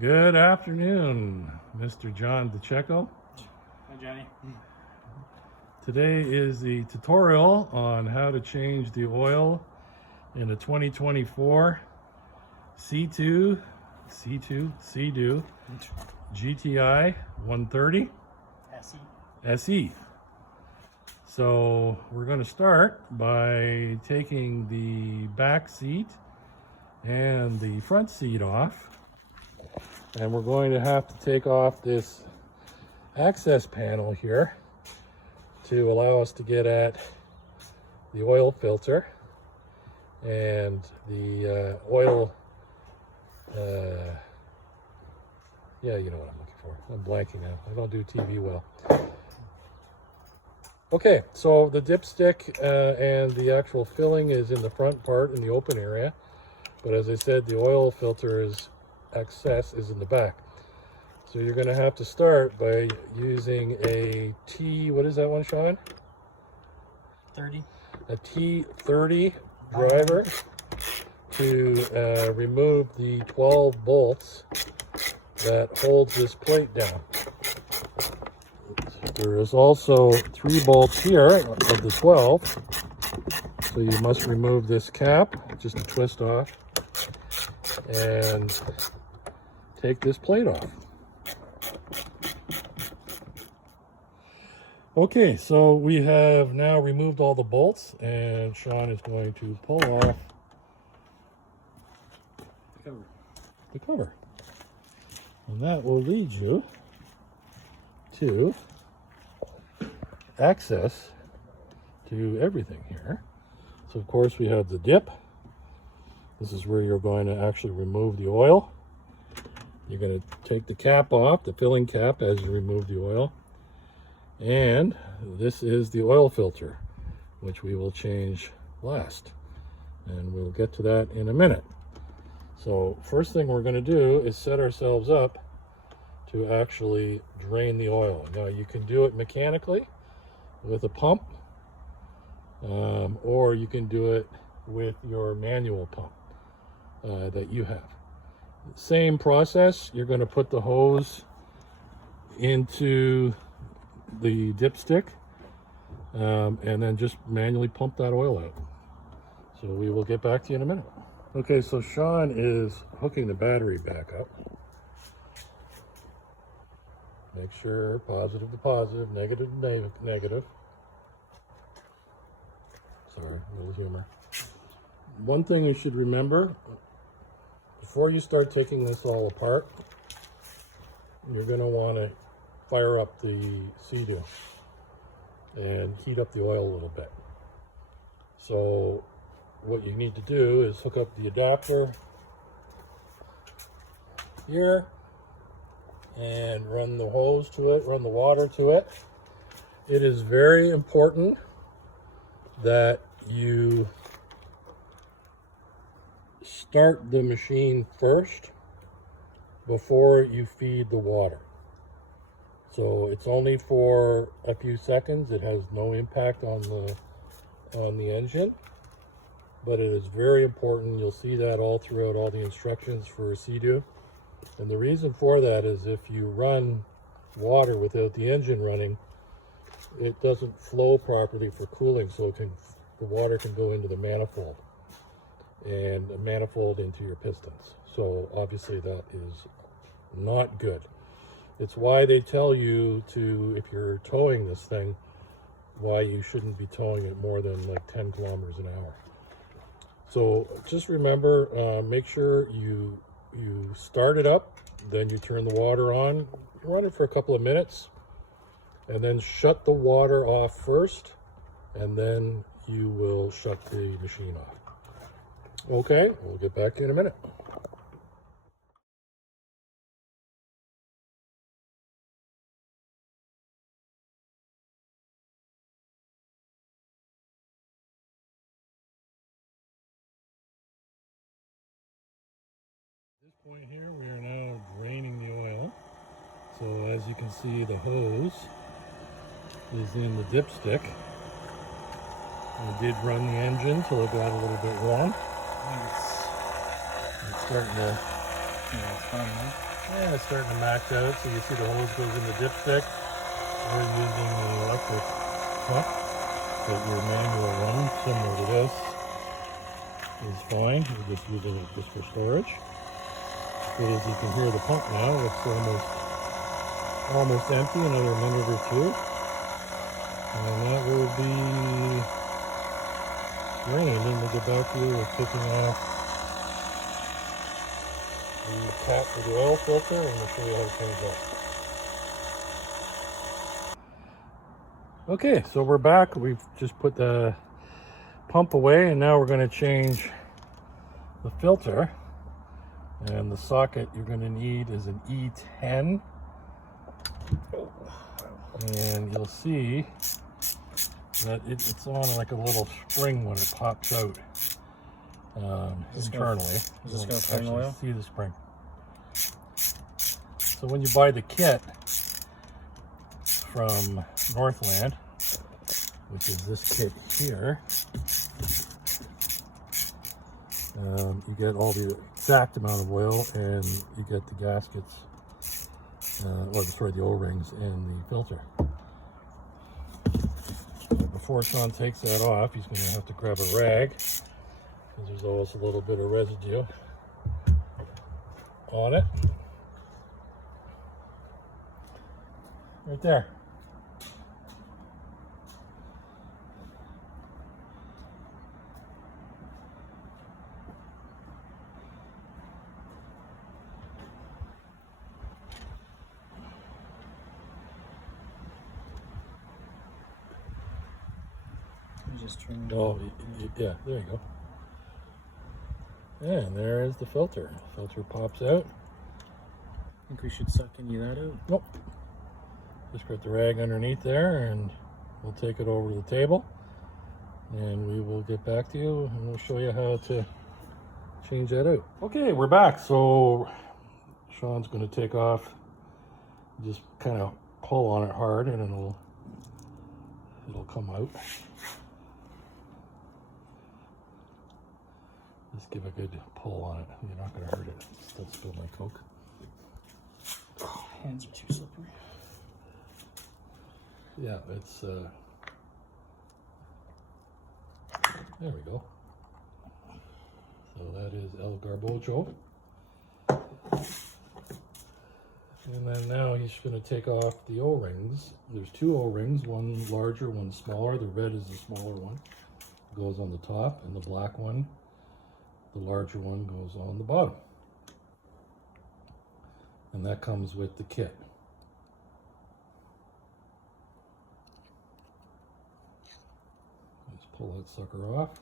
Good afternoon, Mr. John DeCecco. Hi, Johnny. Today is the tutorial on how to change the oil in a 2024 C2 Sea-Doo GTI 130 SE. So we're going to start by taking the back seat and the front seat off. And we're going to have to take off this access panel here to allow us to get at the oil filter and the oil, yeah, you know what I'm looking for. I'm blanking now. I don't do TV well. Okay, so the dipstick and the actual filling is in the front part in the open area. But as I said, the oil filter access is in the back. So you're going to have to start by using a what is that one, Sean? 30. A T30 driver to remove the 12 bolts that holds this plate down. There is also 3 bolts here of the 12. So you must remove this cap, just to twist off, and take this plate off. Okay, so we have now removed all the bolts, and Sean is going to pull off the cover. And that will lead you to access to everything here. So of course we have the dip. This is where you're going to actually remove the oil. You're going to take the cap off, the filling cap, as you remove the oil. And this is the oil filter, which we will change last. And we'll get to that in a minute. So first thing we're going to do is set ourselves up to actually drain the oil. Now you can do it mechanically with a pump, or you can do it with your manual pump that you have. Same process. You're going to put the hose into the dipstick and then just manually pump that oil out. So we will get back to you in a minute. Okay, so Sean is hooking the battery back up. Make sure positive to positive, negative to negative. Sorry, a little humor. One thing you should remember, before you start taking this all apart, you're going to want to fire up the Sea-Doo and heat up the oil a little bit. So what you need to do is hook up the adapter here and run the hose to it, run the water to it. It is very important that you start the machine first before you feed the water. So it's only for a few seconds. It has no impact on the engine, but it is very important. You'll see that all throughout all the instructions for Sea-Doo. And the reason for that is if you run water without the engine running, it doesn't flow properly for cooling, so the water can go into the manifold and a manifold into your pistons. So obviously that is not good. It's why they tell you to, if you're towing this thing, why you shouldn't be towing it more than like 10 kilometers an hour. So just remember, make sure you start it up, then you turn the water on, run it for a couple of minutes, and then shut the water off first, and then you will shut the machine off. Okay, we'll get back to you in a minute. At this point here, we are now draining the oil. So as you can see, the hose is in the dipstick. I did run the engine till it got a little bit warm. It's starting to, Yeah, it's fine, man. Yeah, it's starting to max out, so you see the hose goes in the dipstick. We're using the electric pump, but your manual one, similar to this, is fine. We're just using it just for storage. But as you can hear the pump now, it's almost empty, another minute or two. And that will be drained, and we'll get back to you with picking off the cap for the oil filter, and we'll show you how to change that. Okay, so we're back. We've just put the pump away, and now we're going to change the filter. And the socket you're going to need is an E10. And you'll see that it's on like a little spring when it pops out internally. Is this going to spring oil? See the spring. So when you buy the kit from Northland, which is this kit here, you get all the exact amount of oil, and you get the gaskets, the O-rings and the filter. Before Sean takes that off, he's going to have to grab a rag, because there's always a little bit of residue on it. Right there. Just trim. Oh, yeah, there you go. And there is the filter. The filter pops out. Think we should suck any of that out? Nope. Just got the rag underneath there, and we'll take it over to the table, and we will get back to you, and we'll show you how to change that out. Okay, we're back. So Sean's going to take off. Just kind of pull on it hard, and it'll come out. Just give a good pull on it. You're not going to hurt it. Still spill my Coke. Oh, hands are too slippery. Yeah, it's there we go. So that is El Garbocho. And then now he's going to take off the O-rings. There's two O-rings, one larger, one smaller. The red is the smaller one. It goes on the top, and the black one, the larger one, goes on the bottom. And that comes with the kit. Let's pull that sucker off.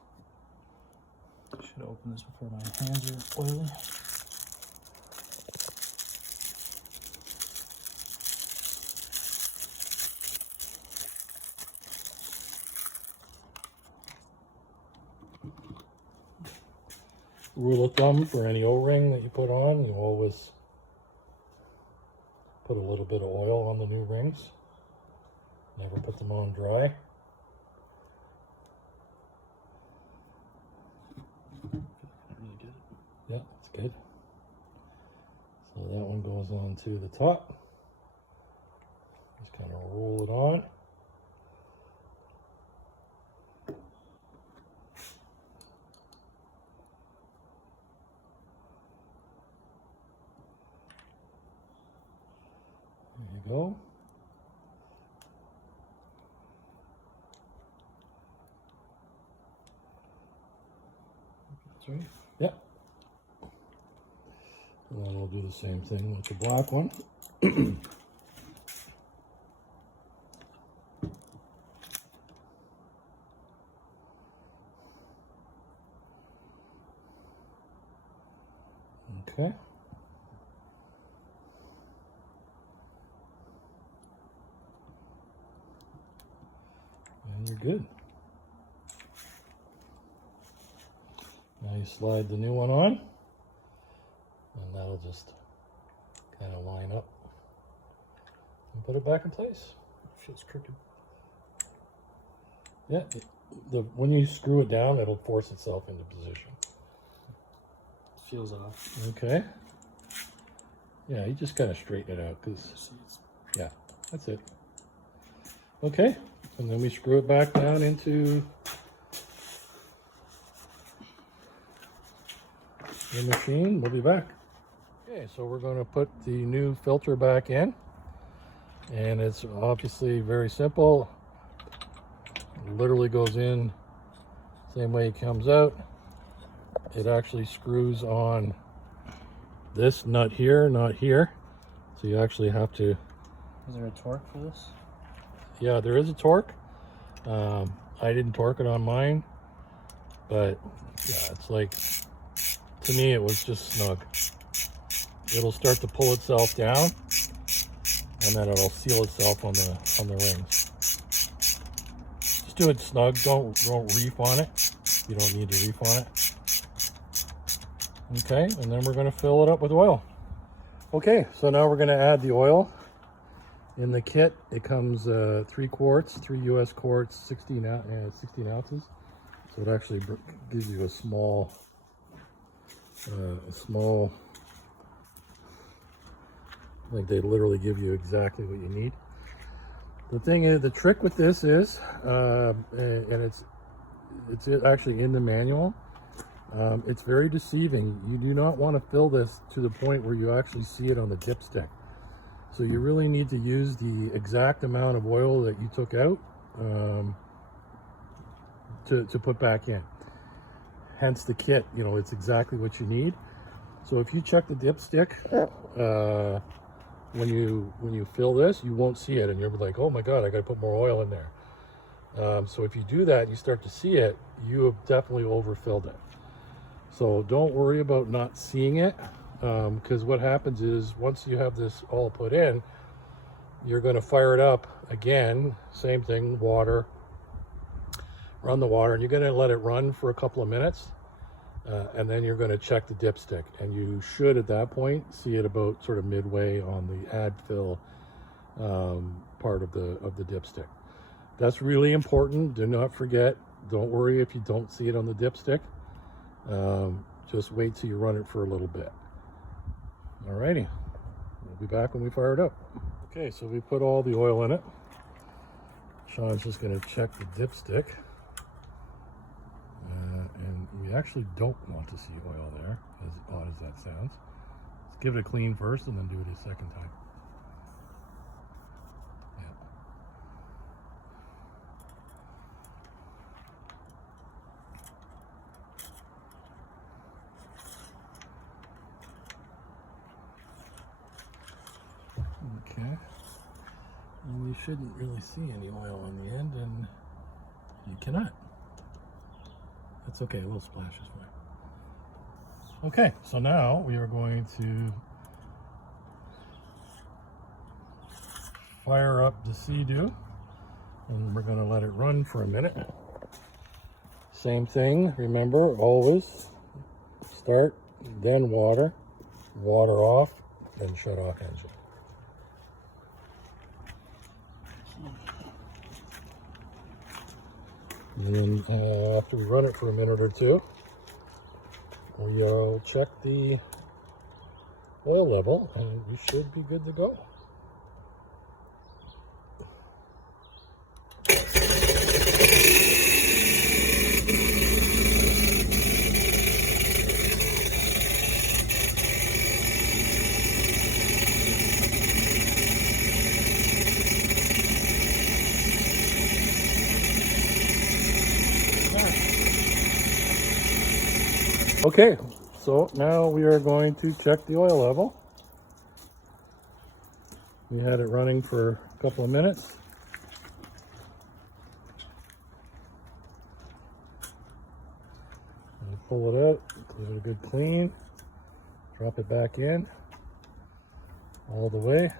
Should have opened this before my hands are oily. Rule of thumb for any O-ring that you put on, you always put a little bit of oil on the new rings. Never put them on dry. Really good. Yeah, that's good. So that one goes on to the top. Just kind of roll it on. There you go. That's right. Yep. And then we'll do the same thing with the black one. Okay. And you're good. Now you slide the new one on, and that'll just kind of line up and put it back in place. It feels crooked. Yeah, when you screw it down, it'll force itself into position. Feels off. Okay. Yeah, you just gotta straighten it out, because, yeah, that's it. Okay, and then we screw it back down into the machine. We'll be back. Okay, so we're going to put the new filter back in, and it's obviously very simple. It literally goes in same way it comes out. It actually screws on this nut here, not here. So you actually have to... Is there a torque for this? Yeah, there is a torque. I didn't torque it on mine, but yeah, it's like, to me it was just snug. It'll start to pull itself down, and then it'll seal itself on the rings. Just do it snug. Don't reef on it. You don't need to reef on it. Okay, and then we're going to fill it up with oil. Okay, so now we're going to add the oil. In the kit, it comes 3 quarts, 3 US quarts, 16 ounces. So it actually gives you a small, like they literally give you exactly what you need. The thing is, the trick with this is, and it's actually in the manual, it's very deceiving. You do not want to fill this to the point where you actually see it on the dipstick. So you really need to use the exact amount of oil that you took out to put back in. Hence the kit, you know, it's exactly what you need. So if you check the dipstick, when you fill this, you won't see it, and you'll be like, oh my God, I gotta put more oil in there. So if you do that, you start to see it, you have definitely overfilled it. So don't worry about not seeing it, because what happens is once you have this all put in, you're going to fire it up again, same thing, water, run the water, and you're going to let it run for a couple of minutes, and then you're going to check the dipstick, and you should at that point see it about sort of midway on the add fill part of the dipstick. That's really important. Do not forget. Don't worry if you don't see it on the dipstick. Just wait till you run it for a little bit. Alrighty, we'll be back when we fire it up. Okay, so we put all the oil in it. Sean's just going to check the dipstick. And we actually don't want to see oil there, as odd as that sounds. Let's give it a clean first and then do it a second time. Okay, and you shouldn't really see any oil on the end, and you cannot. That's okay, a little splash is fine. Okay, so now we are going to fire up the Sea-Doo, and we're going to let it run for a minute. Same thing, remember, always start, then water, water off, then shut off engine. And then after we run it for a minute or two, we'll check the oil level, and we should be good to go. Okay, so now we are going to check the oil level. We had it running for a couple of minutes. And pull it out, give it a good clean, drop it back in all the way,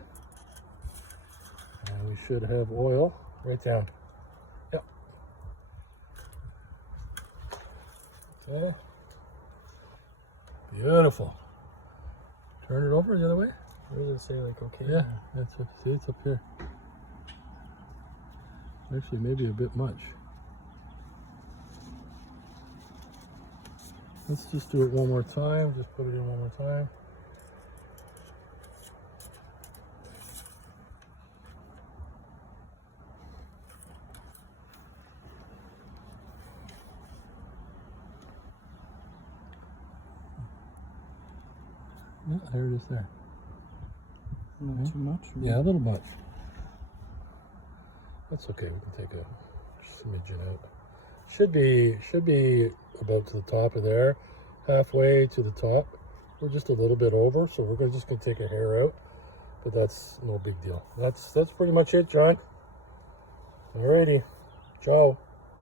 and we should have oil right down. Yep. Okay. Beautiful. Turn it over the other way. What does it say, like, okay? Yeah, that's up, see, it's up here. Actually, maybe a bit much. Let's just do it one more time. Just put it in one more time. Yeah, there it is there. Not too much. Yeah, a little much. That's okay. We can take a smidgen out. Should be about to the top of there, halfway to the top. We're just a little bit over, so we're just gonna take a hair out, but that's no big deal. That's pretty much it, John. Alrighty, ciao.